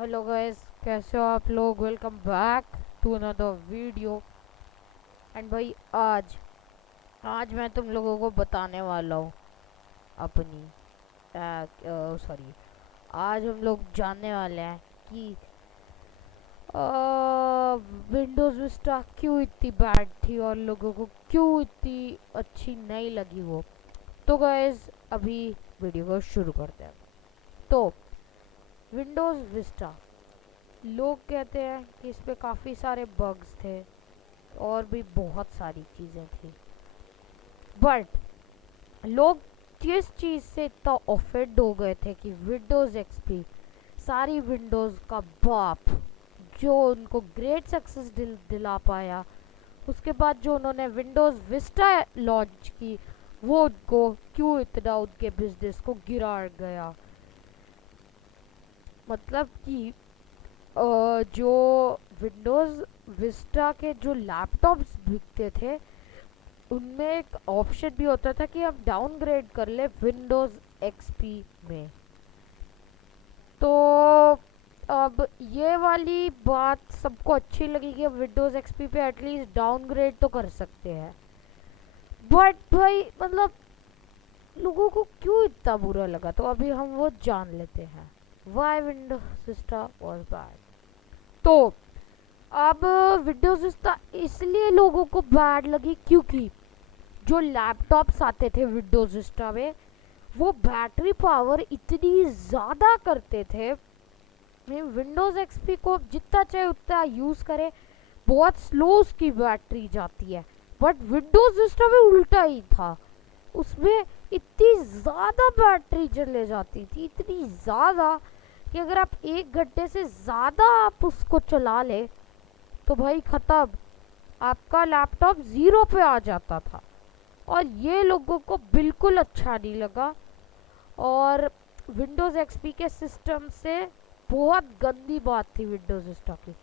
Hello guys, कैसे हो आप लोग। Welcome back to another video. And भाई आज आज मैं तुम लोगों को बताने वाला हूँ अपनी सॉरी आज हम लोग जानने वाले हैं कि विंडोज़ विस्टा क्यों इतनी बैड थी और लोगों को क्यों इतनी अच्छी नहीं लगी वो। तो गाइस अभी वीडियो को शुरू करते हैं। तो विंडोज़ विस्टा, लोग कहते हैं कि इस पे काफ़ी सारे बग्स थे और भी बहुत सारी चीज़ें थी, बट लोग जिस चीज़ से इतना ऑफेंड हो गए थे कि विंडोज़ एक्सपी सारी विंडोज़ का बाप, जो उनको ग्रेट सक्सेस दिला पाया, उसके बाद जो उन्होंने विंडोज़ विस्टा लॉन्च की, वो उनको क्यों इतना उनके बिजनेस को गिरा गया। मतलब कि जो विंडोज़ विस्टा के जो लैपटॉप्स बिकते थे, उनमें एक ऑप्शन भी होता था कि हम डाउनग्रेड कर ले विंडोज़ एक्सपी में। तो अब ये वाली बात सबको अच्छी लगी कि विंडोज़ एक्सपी पे एटलीस्ट डाउनग्रेड तो कर सकते हैं, बट भाई मतलब लोगों को क्यों इतना बुरा लगा, तो अभी हम वो जान लेते हैं why Windows Vista was bad. तो अब विंडोज़ विस्टा इसलिए लोगों को बैड लगी क्योंकि जो लैपटॉप्स आते थे विंडोज़ विस्टा में, वो बैटरी पावर इतनी ज़्यादा करते थे। विंडोज़ एक्सपी को जितना चाहे उतना यूज़ करे, बहुत स्लो उसकी बैटरी जाती है। बट विंडोज़ विस्टा में उल्टा ही था, उसमें इतनी ज़्यादा बैटरी चले जाती थी, इतनी ज़्यादा कि अगर आप 1 घंटे से ज़्यादा आप उसको चला ले तो भाई ख़त्म, आपका लैपटॉप ज़ीरो पे आ जाता था। और ये लोगों को बिल्कुल अच्छा नहीं लगा और विंडोज़ एक्सपी के सिस्टम से बहुत गंदी बात थी विंडोज़ विस्टा की।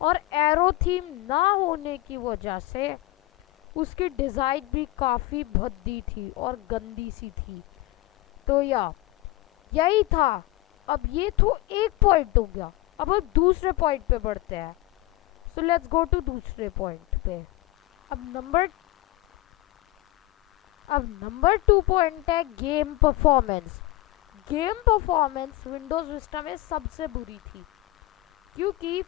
और एरो थीम ना होने की वजह से उसकी डिज़ाइन भी काफ़ी भद्दी थी और गंदी सी थी। तो यही था। अब ये तो एक पॉइंट हो गया, अब हम दूसरे पॉइंट पे बढ़ते हैं। सो लेट्स गो टू दूसरे पॉइंट पे। अब नंबर 2 पॉइंट है game performance. Game performance Windows Vista में सबसे बुरी थी, क्योंकि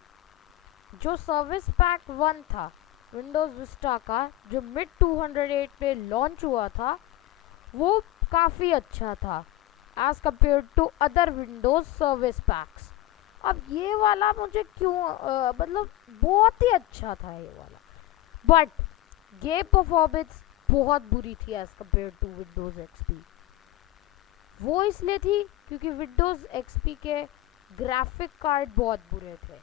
जो सर्विस पैक 1 था विंडोज़ विस्टा का, जो मिड 208 पे लॉन्च हुआ था, वो काफ़ी अच्छा था as compared to other Windows service packs. अब ये वाला मुझे क्यों मतलब बहुत ही अच्छा था ये वाला, बट गेम परफॉर्मेंस बहुत बुरी थी as compared to Windows XP. वो इसलिए थी क्योंकि विंडोज़ एक्सपी के ग्राफिक कार्ड बहुत बुरे थे,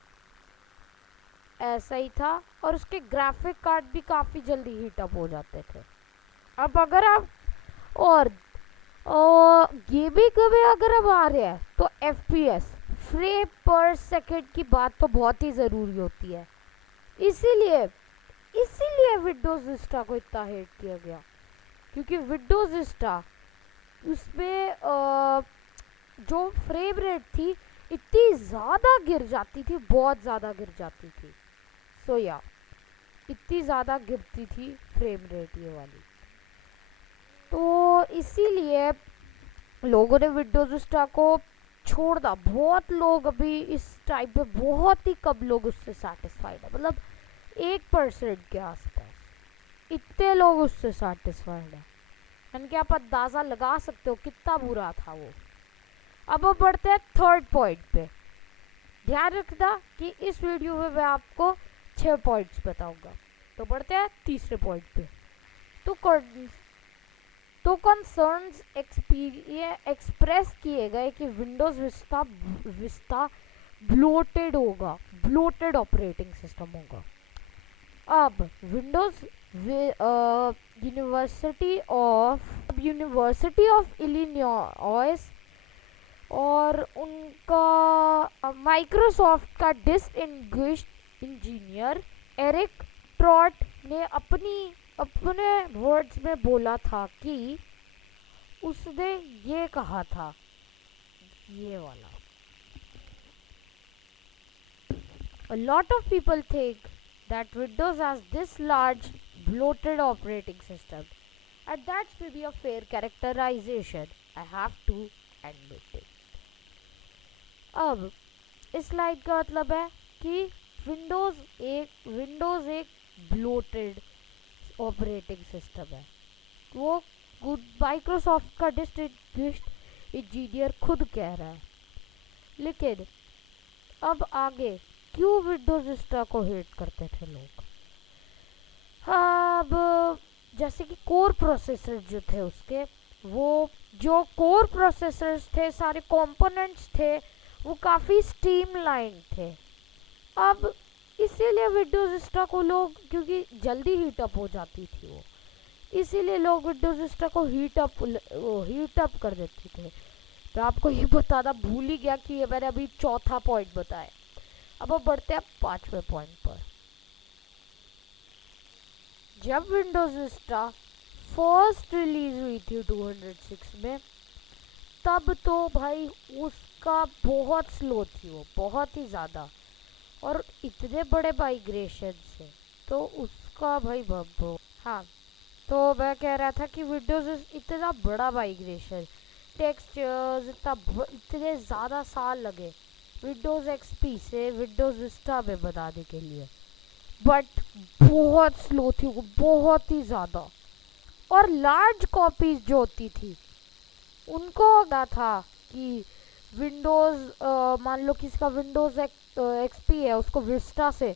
ऐसा ही था। और उसके ग्राफिक कार्ड भी काफ़ी जल्दी हीटअप हो जाते थे। अब अगर आप और गेमिंग में अगर हम आ रहे हैं तो FPS, फ्रेम पर सेकंड की बात तो बहुत ही ज़रूरी होती है। इसीलिए इसीलिए विंडोज़ विस्टा को इतना हेट किया गया, क्योंकि विंडोज़ विस्टा उसमें जो फ्रेम रेट थी इतनी ज़्यादा गिर जाती थी, बहुत ज़्यादा गिर जाती थी। सो इतनी ज़्यादा गिरती थी फ्रेम रेट ये वाली। तो इसीलिए लोगों ने विंडोज़ विस्टा को छोड़ दा। बहुत लोग अभी इस टाइम पे, बहुत ही कम लोग उससे सेटिस्फाइड है, मतलब 1% के आसपास इतने लोग उससे सेटिस्फाइड है। यानी कि आप अंदाज़ा लगा सकते हो कितना बुरा था वो। अब हम बढ़ते हैं थर्ड पॉइंट पे। ध्यान रखना कि इस वीडियो में मैं आपको 6 पॉइंट्स बताऊंगा। तो बढ़ते हैं तीसरे पॉइंट पे। तो कंसर्न्स एक्सप्रेस किए गए कि विंडोज़ विस्टा ब्लोटेड होगा, ब्लोटेड ऑपरेटिंग सिस्टम होगा। अब विंडोज़ यूनिवर्सिटी ऑफ इलिनॉइस और उनका माइक्रोसॉफ्ट का डिसइंग्विश्ड इंजीनियर एरिक ट्रॉट ने अपने वर्ड्स में बोला था कि उसने ये कहा था, ये वाला, A lot of people think that Windows has this large, bloated operating system, and that's maybe a fair characterization. I have to admit it. अब इस लाइन का मतलब है कि विंडोज़ एक ब्लोटेड ऑपरेटिंग सिस्टम है। वो गुड माइक्रोसॉफ्ट का डिस्ट्रिब्यूशन इंजीनियर खुद कह रहा है। लेकिन अब आगे क्यों विंडोज विस्टा को हेट करते थे लोग? हाँ, अब जैसे कि कोर प्रोसेसर जो थे उसके, वो जो कोर प्रोसेसर्स थे, सारे कंपोनेंट्स थे, वो काफ़ी स्ट्रीमलाइन थे। अब इसीलिए विंडोज विस्टा को लोग, क्योंकि जल्दी हीटअप हो जाती थी वो, इसीलिए लोग विंडोज विस्टा को हीटअप कर देते थे। मैं आपको ये बताना भूल ही गया कि ये मैंने अभी चौथा पॉइंट बताया। अब हम बढ़ते हैं पांचवें पॉइंट पर। जब विंडोज विस्टा फर्स्ट रिलीज हुई थी 2006 में, तब तो भाई उसका बहुत स्लो थी वो, बहुत ही ज़्यादा, और इतने बड़े माइग्रेशन से तो उसका भाई बब्बो। हाँ, तो मैं कह रहा था कि विंडोज इतना बड़ा माइग्रेशन, टेक्सचर्स, इतने ज़्यादा साल लगे विंडोज़ एक्सपी से विंडोज़ विस्टा में बनाने के लिए, बट बहुत स्लो थी वो, बहुत ही ज़्यादा। और लार्ज कॉपीज जो होती थी उनको क्या था कि विंडोज़, मान लो किसका विंडोज़ एक्सपी है, उसको विस्टा से,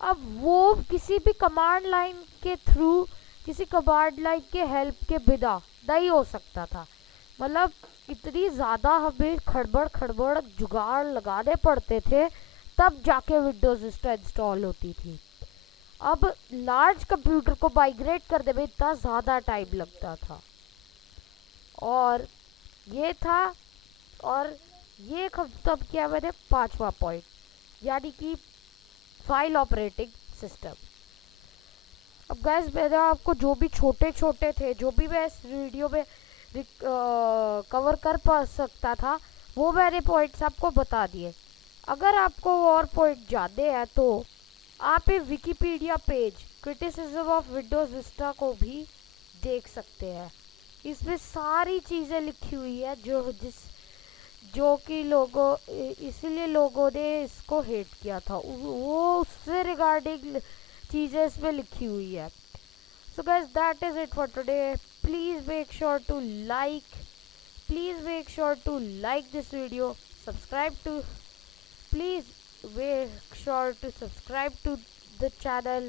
अब वो किसी भी कमांड लाइन के थ्रू, किसी कमांड लाइन के हेल्प के बिना नहीं हो सकता था। मतलब इतनी ज़्यादा हमें खड़बड़ खड़बड़ जुगाड़ लगाने पड़ते थे, तब जाके विंडोज़ विस्टा इंस्टॉल होती थी। अब लार्ज कंप्यूटर को माइग्रेट करने में इतना ज़्यादा टाइम लगता था। और ये था, और ये खत्म किया मैंने पांचवा पॉइंट, यानी कि फाइल ऑपरेटिंग सिस्टम। अब गैस, मैंने आपको जो भी छोटे छोटे थे, जो भी मैं इस वीडियो में कवर कर पा सकता था, वो मैंने पॉइंट्स आपको बता दिए। अगर आपको और पॉइंट जानने हैं तो आप ये Wikipedia page criticism of Windows Vista को भी देख सकते हैं। इसमें सारी चीज़ें लिखी हुई है जो कि इसीलिए लोगों ने इसको हेट किया था, वो उससे रिगार्डिंग चीज़ें इसमें लिखी हुई है। So guys, that is it for today. Please make sure to like this video. Please make sure to subscribe to the channel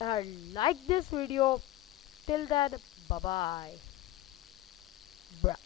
and like this video. Till then, bye bye. Bruh.